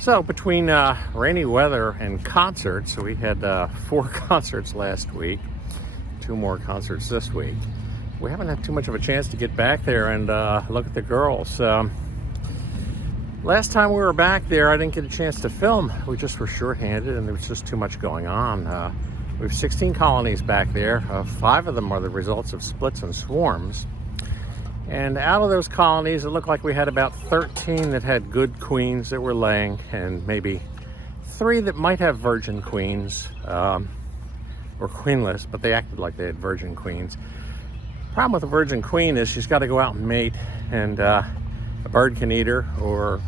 So between rainy weather and concerts, we had 4 concerts last week, 2 more concerts this week. We haven't had too much of a chance to get back there and look at the girls. Last time we were back there, I didn't get a chance to film. We just were shorthanded and there was just too much going on. We have 16 colonies back there. 5 of them are the results of splits and swarms. And out of those colonies, it looked like we had about 13 that had good queens that were laying, and maybe 3 that might have virgin queens, or queenless, but they acted like they had virgin queens. Problem with a virgin queen is she's got to go out and mate, and a bird can eat her, or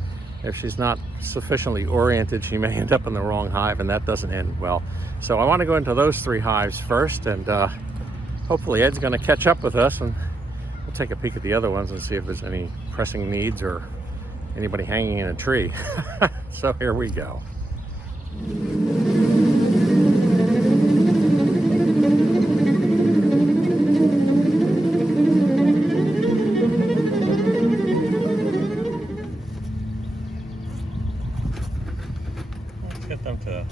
if she's not sufficiently oriented, she may end up in the wrong hive, and that doesn't end well. So I want to go into those 3 hives first, and hopefully Ed's going to catch up with us, and we'll take a peek at the other ones and see if there's any pressing needs or anybody hanging in a tree. So here we go. Let's get them to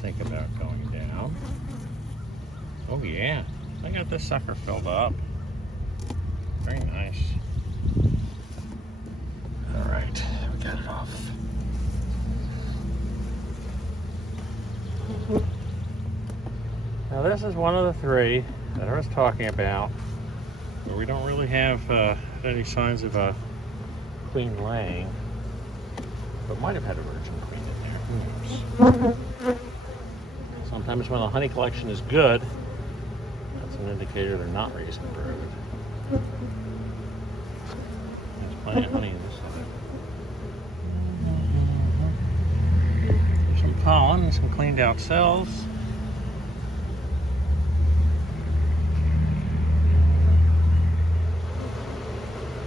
think about going down. Oh yeah, I got this sucker filled up. Very nice. All right, we got it off. Now this is one of the 3 that I was talking about, but we don't really have any signs of a queen laying, but might have had a virgin queen in there. Who knows? Sometimes when the honey collection is good, that's an indicator they're not raising brood. There's plenty of honey in this hive. There's some pollen and some cleaned out cells.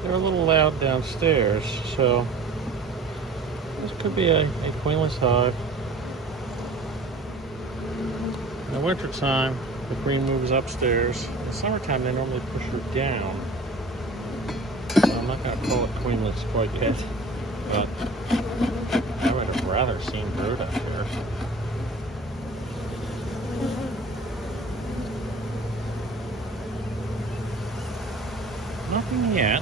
They're a little loud downstairs, so this could be a queenless hive. In the winter time, the queen moves upstairs. In the summertime, they normally push her down. So I'm not going to call it queenless quite yet, but I would have rather seen brood up here. Nothing yet.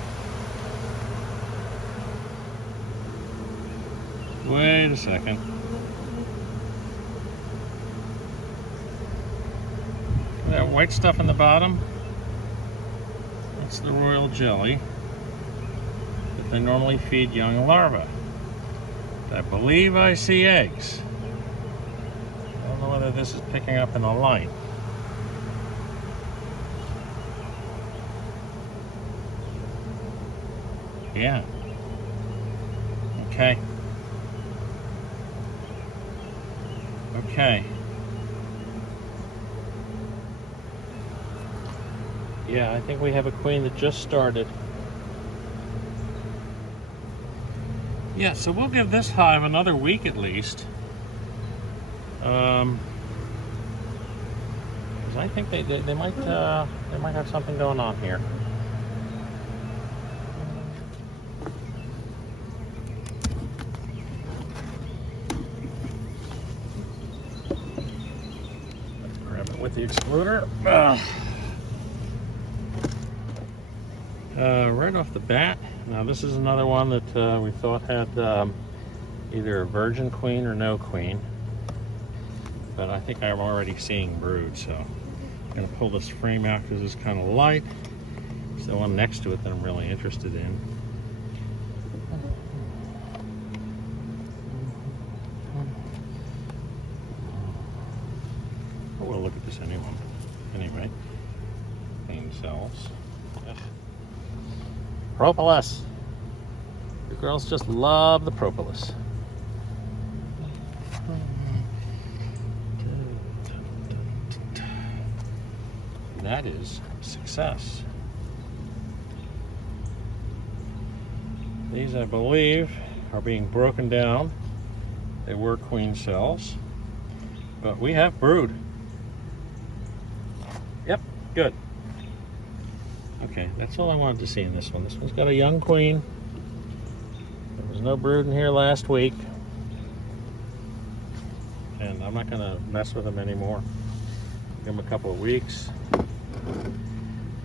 Wait a second. That white stuff in the bottom, that's the royal jelly that they normally feed young larvae. I believe I see eggs. I don't know whether this is picking up in the light. Yeah. Okay. Okay. Yeah, I think we have a queen that just started. Yeah, so we'll give this hive another week at least. Because I think they might have something going on here. Let's grab it with the excluder. Right off the bat, now this is another one that we thought had either a virgin queen or no queen, but I think I'm already seeing brood, so I'm going to pull this frame out because it's kind of light. It's the one next to it that I'm really interested in. Oh, we'll look at this anyway. Clean cells. Ugh. Propolis. You girls just love the propolis. That is success. These, I believe, are being broken down. They were queen cells, but we have brood. Yep, good. Okay, that's all I wanted to see in this one. This one's got a young queen. There was no brood in here last week. and I'm not going to mess with them anymore. Give them a couple of weeks,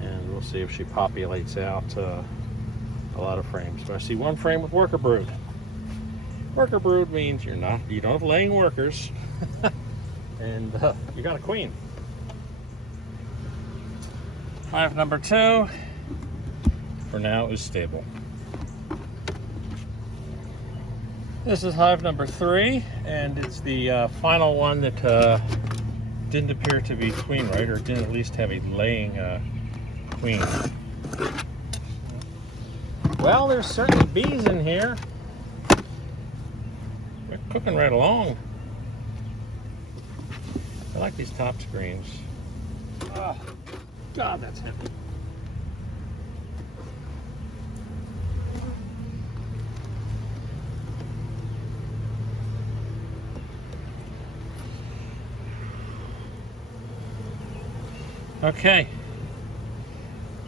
and we'll see if she populates out a lot of frames. But I see one frame with worker brood. Worker brood means you don't have laying workers, and you got a queen. Hive number 2 for now is stable. This is hive number 3, and it's the final one that didn't appear to be queenright, or didn't at least have a laying queen. Well, there's certainly bees in here. They're cooking right along. I like these top screens. Oh, God, that's heavy. Okay,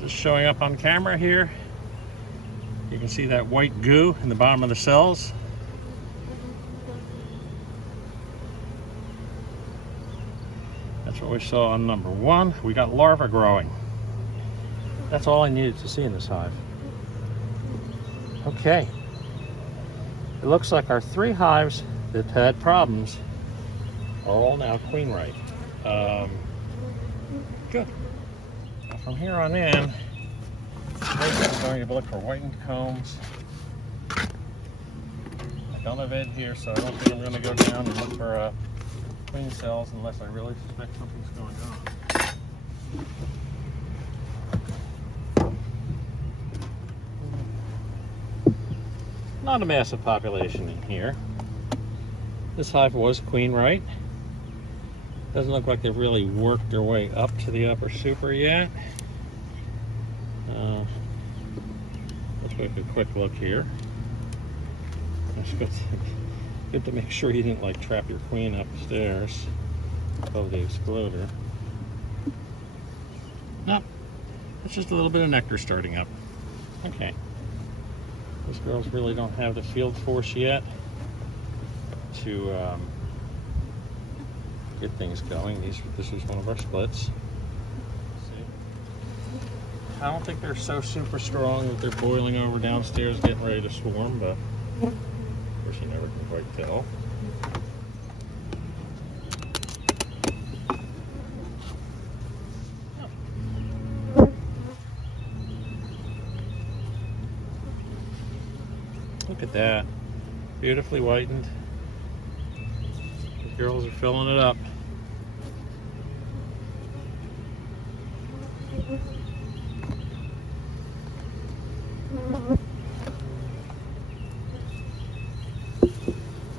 just showing up on camera here. You can see that white goo in the bottom of the cells. That's what we saw on number 1. We got larvae growing. That's all I needed to see in this hive. Okay, it looks like our 3 hives that had problems are all now queenright. Good. Now from here on in, I'm going to look for whitened combs. I don't have Ed here, so I don't think I'm going to go down and look for queen cells unless I really suspect something's going on. Not a massive population in here. This hive was queenright. Doesn't look like they've really worked their way up to the upper super yet. Let's take a quick look here. It's good to make sure you didn't like trap your queen upstairs above the excluder. Nope, it's just a little bit of nectar starting up. Okay, these girls really don't have the field force yet to get things going. This is one of our splits. See? I don't think they're so super strong that they're boiling over downstairs getting ready to swarm, but of course you never can quite tell. Look at that. Beautifully whitened. The girls are filling it up.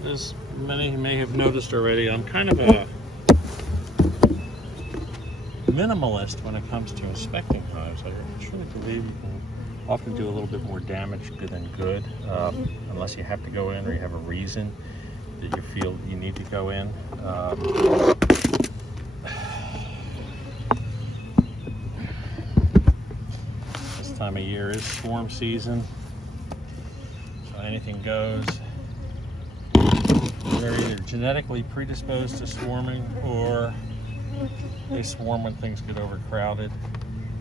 As many may have noticed already, I'm kind of a minimalist when it comes to inspecting hives. I truly believe you can often do a little bit more damage than good, unless you have to go in or you have a reason that you feel you need to go in. This time of year is swarm season, so anything goes. They're either genetically predisposed to swarming, or they swarm when things get overcrowded.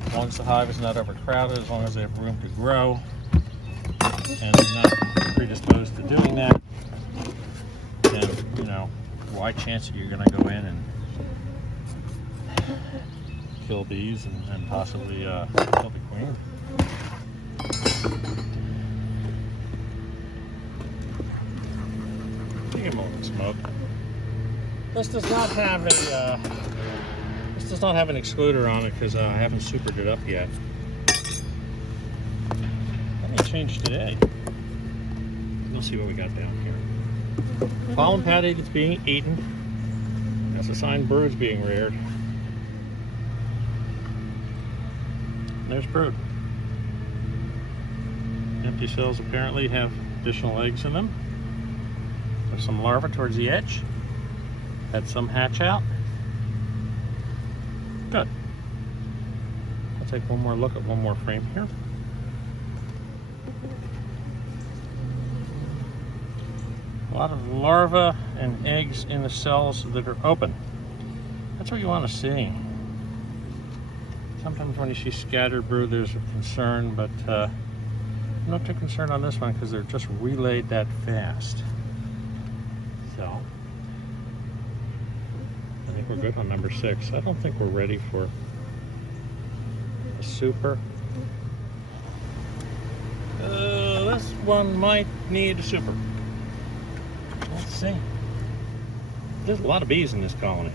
As long as the hive is not overcrowded, as long as they have room to grow, and they're not predisposed to doing that, then, you know, why chance that you're going to go in and kill bees and possibly kill the queen? Give them a little smoke. This does not have a this does not have an excluder on it because I haven't supered it up yet. Let me change today. We'll see what we got down here. Pollen patty that's being eaten. That's a sign brood's being reared. There's brood. Empty cells apparently have additional eggs in them. There's some larvae towards the edge. Had some hatch out. Good. I'll take one more look at one more frame here. A lot of larvae and eggs in the cells that are open. That's what you want to see. Sometimes when you see scattered brood, there's a concern, but I'm not too concerned on this one because they're just relayed that fast. So, I think we're good on number 6. I don't think we're ready for a super. This one might need a super. Let's see. There's a lot of bees in this colony.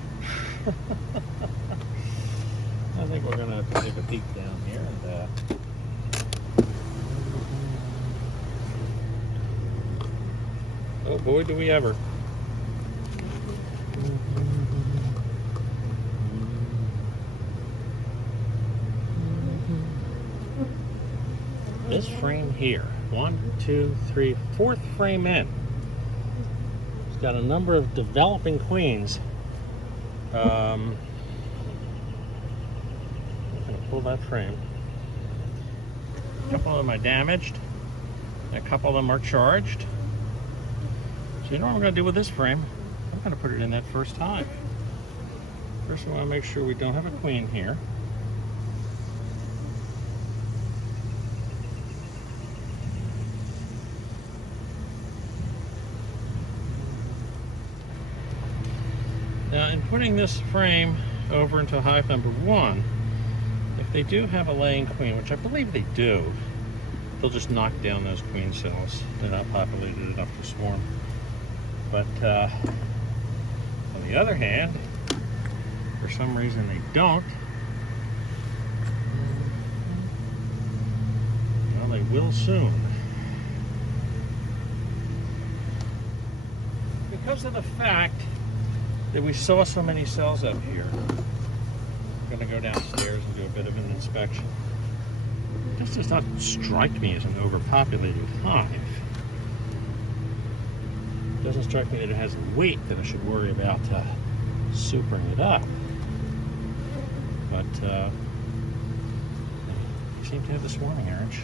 I think we're going to have to take a peek down here. Oh boy, do we ever. This frame here, 1, 2, 3, 4th frame in. It's got a number of developing queens. I'm going to pull that frame. A couple of them are damaged. A couple of them are charged. So you know what I'm going to do with this frame? I'm going to put it in that first hive. First, I want to make sure we don't have a queen here. Now, in putting this frame over into hive number 1, if they do have a laying queen, which I believe they do, they'll just knock down those queen cells. They're not populated enough to swarm. But on the other hand, for some reason they don't, well, they will soon. Because of the fact that we saw so many cells up here, I'm going to go downstairs and do a bit of an inspection. This does not strike me as an overpopulated hive. It doesn't strike me that it has a weight that I should worry about supering it up. But they seem to have the swarming urge.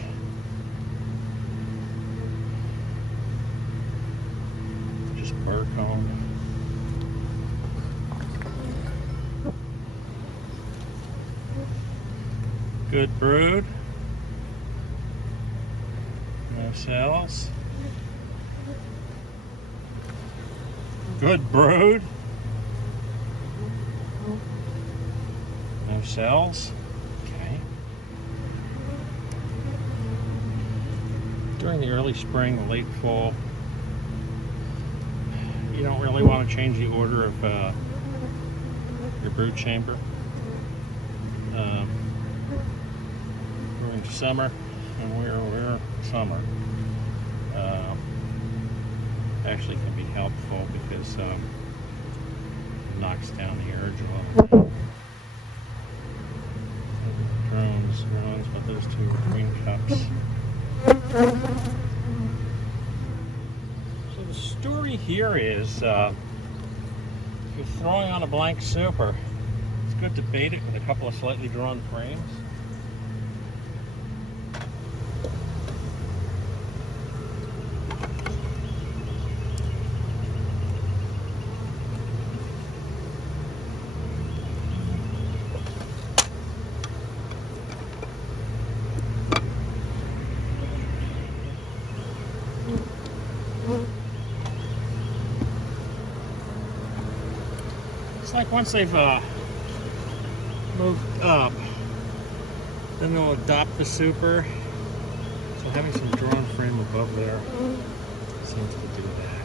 Just burr comb. Good brood. No cells. Good brood. No cells. Okay. During the early spring, the late fall, you don't really want to change the order of your brood chamber. We're into summer, and we're summer. Actually can be helpful because it knocks down the urge a little bit. Drones, but those two are queen cups. So the story here is if you're throwing on a blank super, it's good to bait it with a couple of slightly drawn frames. It's like once they've moved up, then they'll adopt the super. So having some drawn frame above there seems to do that.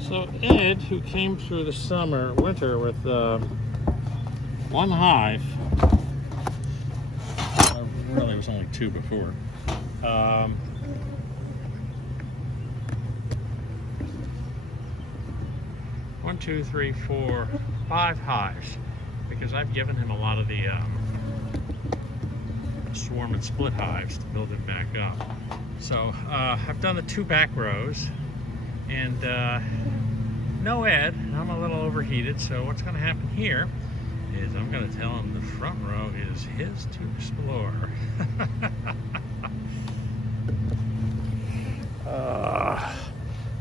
So Ed, who came through the winter with one hive, really it was only 2 before. 1, 2, 3, 4, 5 hives, because I've given him a lot of the swarm and split hives to build it back up. So I've done the 2 back rows, and no Ed. I'm a little overheated, so what's going to happen here is I'm going to tell him the front row is his to explore.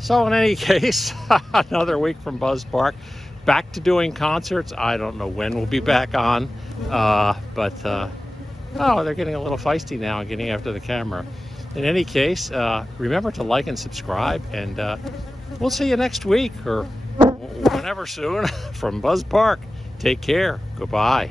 So in any case, another week from Buzz Park. Back to doing concerts. I don't know when we'll be back on, but oh, they're getting a little feisty now and getting after the camera. In any case, remember to like and subscribe, and we'll see you next week or whenever soon from Buzz Park. Take care. Goodbye.